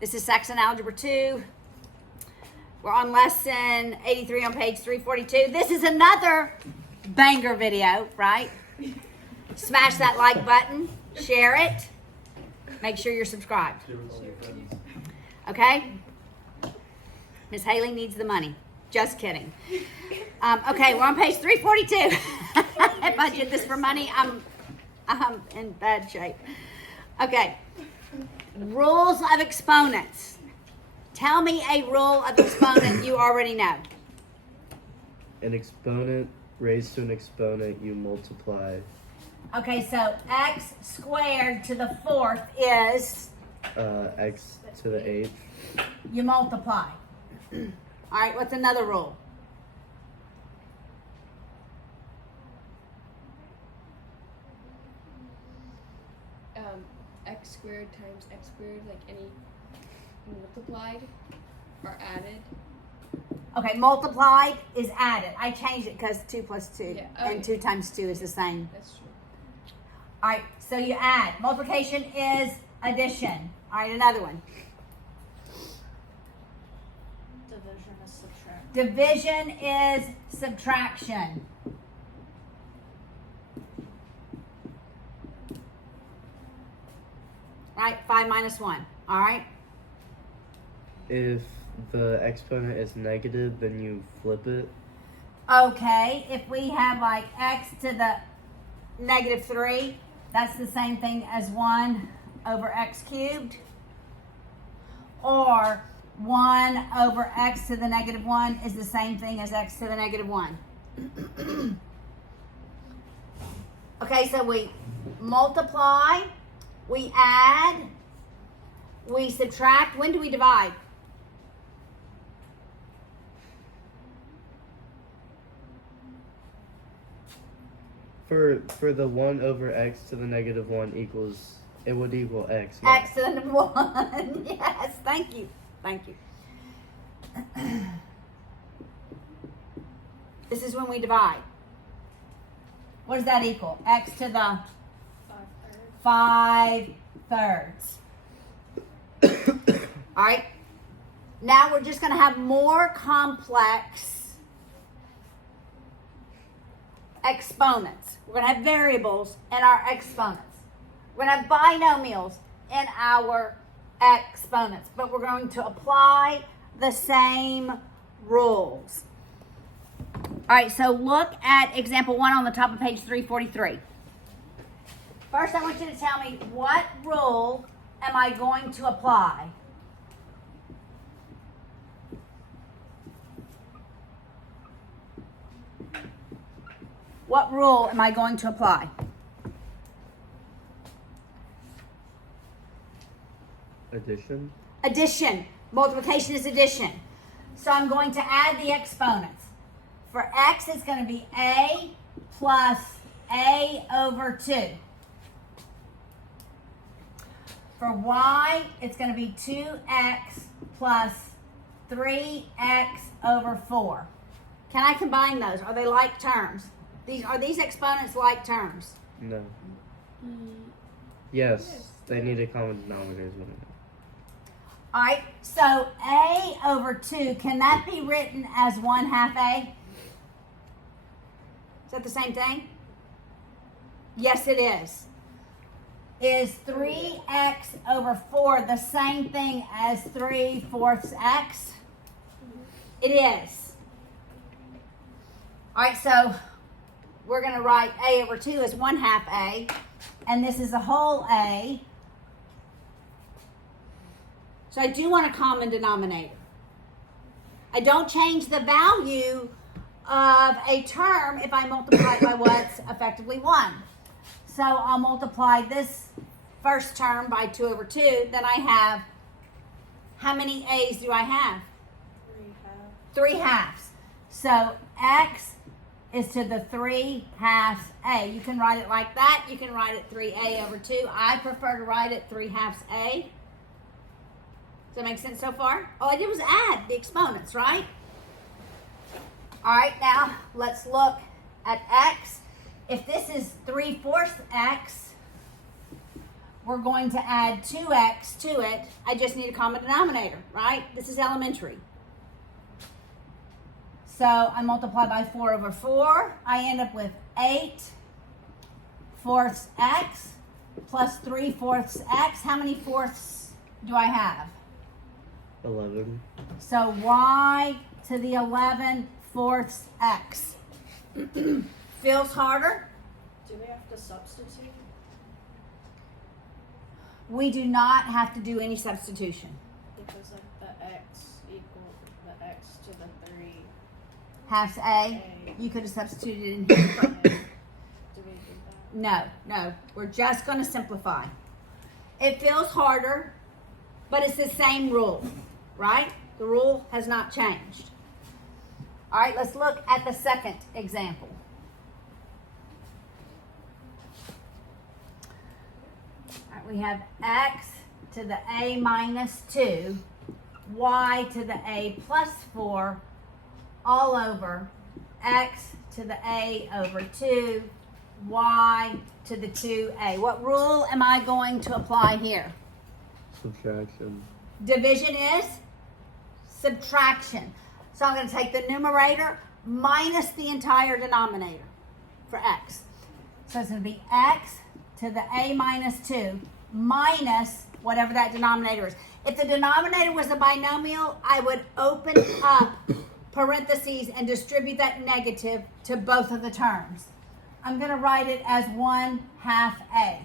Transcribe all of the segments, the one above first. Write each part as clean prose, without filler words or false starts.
This is Saxon Algebra 2. We're on lesson 83 on page 342. This is another banger video, right? Smash that like button, share it, make sure you're subscribed. Okay? Miss Haley needs the money. Just kidding. Okay, we're on page 342. If I did this for money, I'm in bad shape. Okay. Rules of exponents. Tell me a rule of exponent you already know. An exponent raised to an exponent, you multiply. Okay, so x squared to the fourth is? X to the eighth. You multiply. All right, what's another rule? X squared times x squared, like any multiplied or added. Okay, multiplied is added. I changed it because 2 plus 2 Yeah. and 2 times 2 is the same. That's true. All right, so you add. Multiplication is addition. All right, another one. Division is subtraction. Division is subtraction. All right, 5 minus 1. All right. If the exponent is negative, then you flip it. Okay, if we have like x to the negative 3, that's the same thing as 1 over x cubed. Or 1 over x to the negative 1 is the same thing as x to the negative 1. Okay, so we multiply, we add, we subtract. When do we divide? For the 1 over x to the negative 1 equals, it would equal x. not- X to the 1. Yes, thank you. Thank you. This is when we divide. What does that equal? X to the 5 thirds. All right. Now we're just going to have more complex exponents. We're going to have variables in our exponents. We're going to have binomials in our exponents, but we're going to apply the same rules. All right, so look at example 1 on the top of page 343. First, I want you to tell me, what rule am I going to apply? What rule am I going to apply? Addition. Addition. Multiplication is addition. So I'm going to add the exponents. For x, it's going to be a plus a over 2. For y, it's going to be 2x plus 3x over 4. Can I combine those? Are they like terms? Are these exponents like terms? No. Yes, they need a common denominator. Is what I know. All right, so a over 2, can that be written as 1/2 a? Is that the same thing? Yes, it is. Is 3x over 4 the same thing as 3/4 x? It is. All right, so we're going to write a over 2 as 1/2 a, and this is a whole a. So I do want a common denominator. I don't change the value of a term if I multiply it by what's effectively 1. So I'll multiply this first term by 2 over 2. Then I have, how many a's do I have? 3 halves. So x is to the 3 halves a. You can write it like that. You can write it 3a over 2. I prefer to write it 3 halves a. Does that make sense so far? All I did was add the exponents, right? All right, now let's look at x. If this is 3/4 x, we're going to add 2x to it. I just need a common denominator, right? This is elementary. So I multiply by 4 over 4. I end up with 8/4 x plus 3/4 x. How many fourths do I have? 11. So y to the 11/4 x. Feels harder? Do we have to substitute? We do not have to do any substitution. Because like the x equal the x to the 3. Halves a. You could have substituted in here. Do we do that? No. We're just going to simplify. It feels harder, but it's the same rule, right? The rule has not changed. All right, let's look at the second example. All right, we have x to the a minus 2, y to the a plus 4, all over x to the a over 2, y to the 2a. What rule am I going to apply here? Subtraction. Division is subtraction. So I'm going to take the numerator minus the entire denominator for x. So it's going to be x to the a minus 2 minus whatever that denominator is. If the denominator was a binomial, I would open up parentheses and distribute that negative to both of the terms. I'm going to write it as 1/2 a.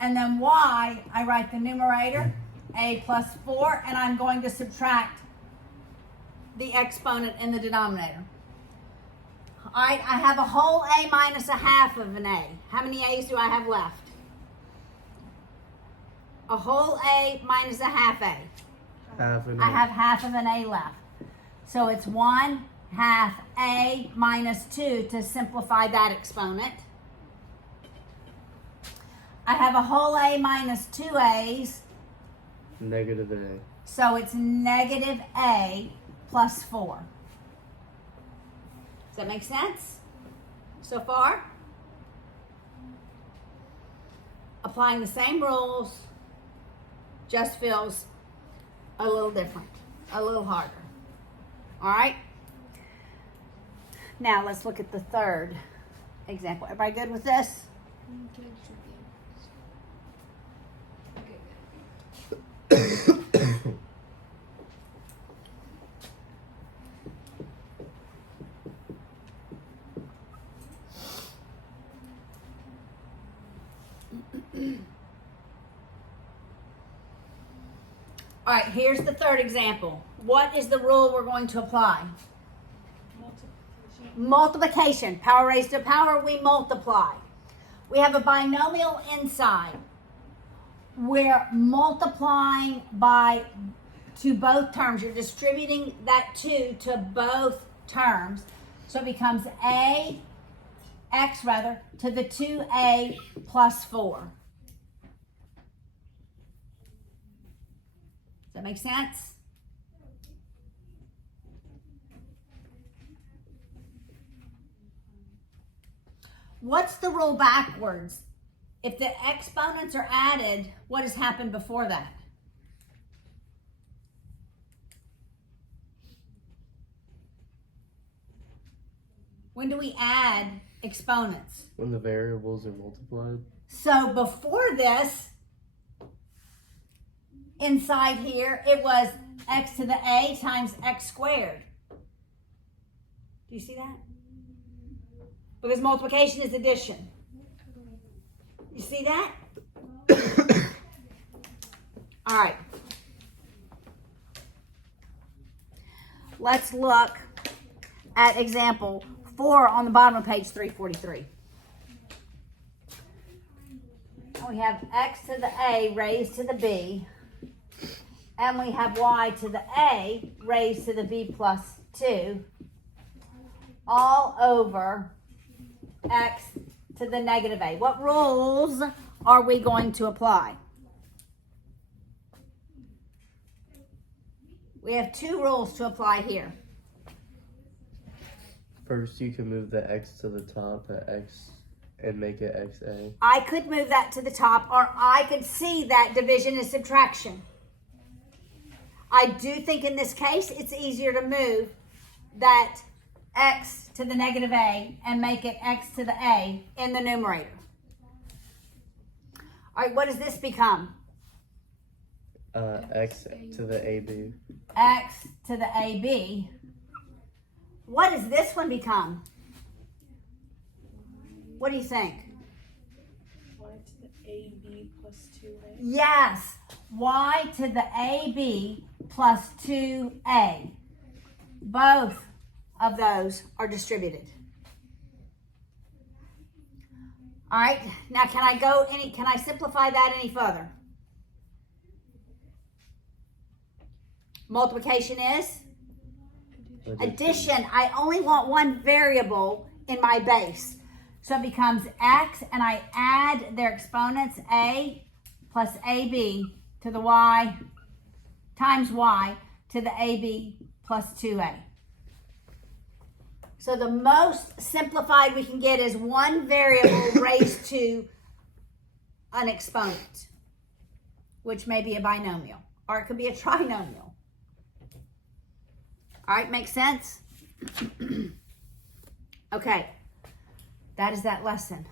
And then y, I write the numerator, a plus 4, and I'm going to subtract the exponent in the denominator. All right, I have a whole a minus 1/2 of an a. How many a's do I have left? A whole a minus 1/2 a. Half an I have half of an a left. So it's 1/2 a minus 2 to simplify that exponent. I have a whole a minus 2 a's. Negative a. So it's negative a plus 4. Does that make sense so far? Applying the same rules just feels a little different, a little harder. All right? Now let's look at the third example. Everybody good with this? Can I just repeat? All right, here's the third example. What is the rule we're going to apply? Multiplication. Power raised to power, we multiply. We have a binomial inside. We're multiplying to both terms. You're distributing that 2 to both terms. So it becomes x to the 2a plus 4. Does that make sense? What's the rule backwards? If the exponents are added, what has happened before that? When do we add exponents? When the variables are multiplied. So before this, inside here, it was x to the a times x squared. Do you see that? Because multiplication is addition. You see that? All right. Let's look at example 4 on the bottom of page 343. We have x to the a raised to the b, and we have y to the a raised to the b plus 2, all over x to the negative a. What rules are we going to apply? We have 2 rules to apply here. First, you can move the x to the top at x and make it XA. I could move that to the top, or I could see that division is subtraction. I do think in this case it's easier to move that x to the negative a and make it x to the a in the numerator. All right, what does this become? X to the AB. X to the AB. What does this one become? What do you think? Y to the AB plus 2A. Yes, y to the AB plus 2a. Both of those are distributed. All right, now can I simplify that any further? Multiplication is? Addition. I only want one variable in my base. So it becomes x, and I add their exponents, a plus ab to the y times y to the ab plus 2a. So the most simplified we can get is one variable raised to an exponent, which may be a binomial, or it could be a trinomial. All right, makes sense? Okay, that is that lesson.